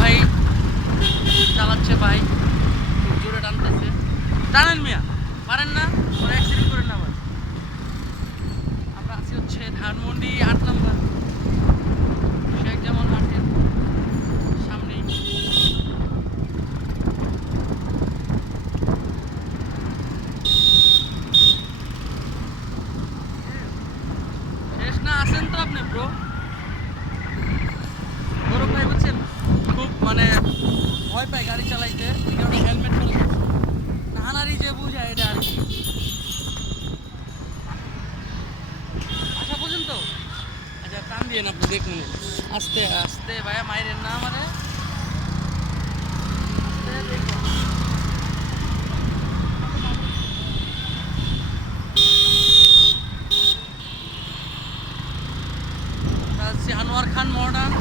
ভাই চালাচ্ছে ভাই, খুব জোরে টানতেছে। টানেন মিয়া, পারেন না, ওরা অ্যাক্সিডেন্ট করেন না আবার। আমরা আছি হচ্ছে ধানমন্ডি 8 নম্বর শেখ জামাল মাঠের সামনেই। শেষ না, আছেন তো আপনি ব্রো? গৌরব ভাই বলছেন খুব মানে ভয় পায় গাড়ি চালাইতে, এই কারণে হেলমেট পরে নাহানারি যে বুঝায় এটা আর কি। আশা পর্যন্ত আচ্ছা টান দিয়ে না, আপনি দেখুন আস্তে আস্তে ভাইয়া, মাইরেন না আমারে, আস্তে দেখুন। এটা হচ্ছে আনোয়ার খান মডার্ন।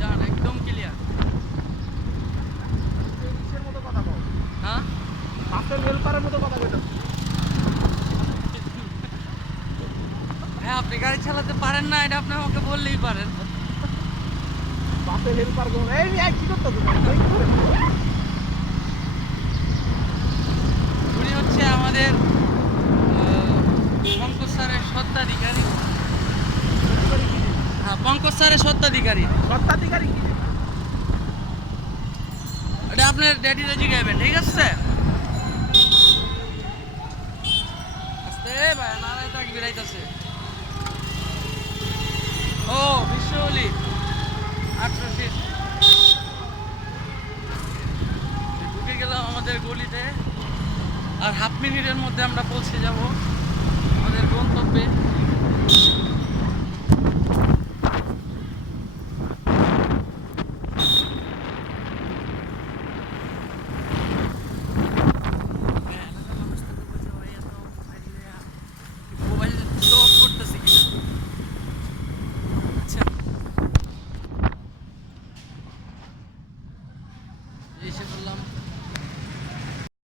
যান একদম ক্লিয়ার। হ্যাঁ হ্যাঁ, আপনি গাড়ি চালাতে পারেন না, এটা আপনি আমাকে বললেই পারেন। উনি হচ্ছে আমাদের পঙ্কজ স্যারের স্বত্বাধিকারী। হ্যাঁ, পঙ্কজ স্যারের স্বত্বাধিকারী। এটা আপনার ড্যাডিরা জিগাইবেন, ঠিক আছে? আস্তে ভাই, নারায় তাক বেরাইতেছে। ও বিশ্বলি 800 ঢুকে গেলাম আমাদের গলিতে, আর হাফ মিনিটের মধ্যে আমরা পৌঁছে যাব আমাদের গন্তব্যে।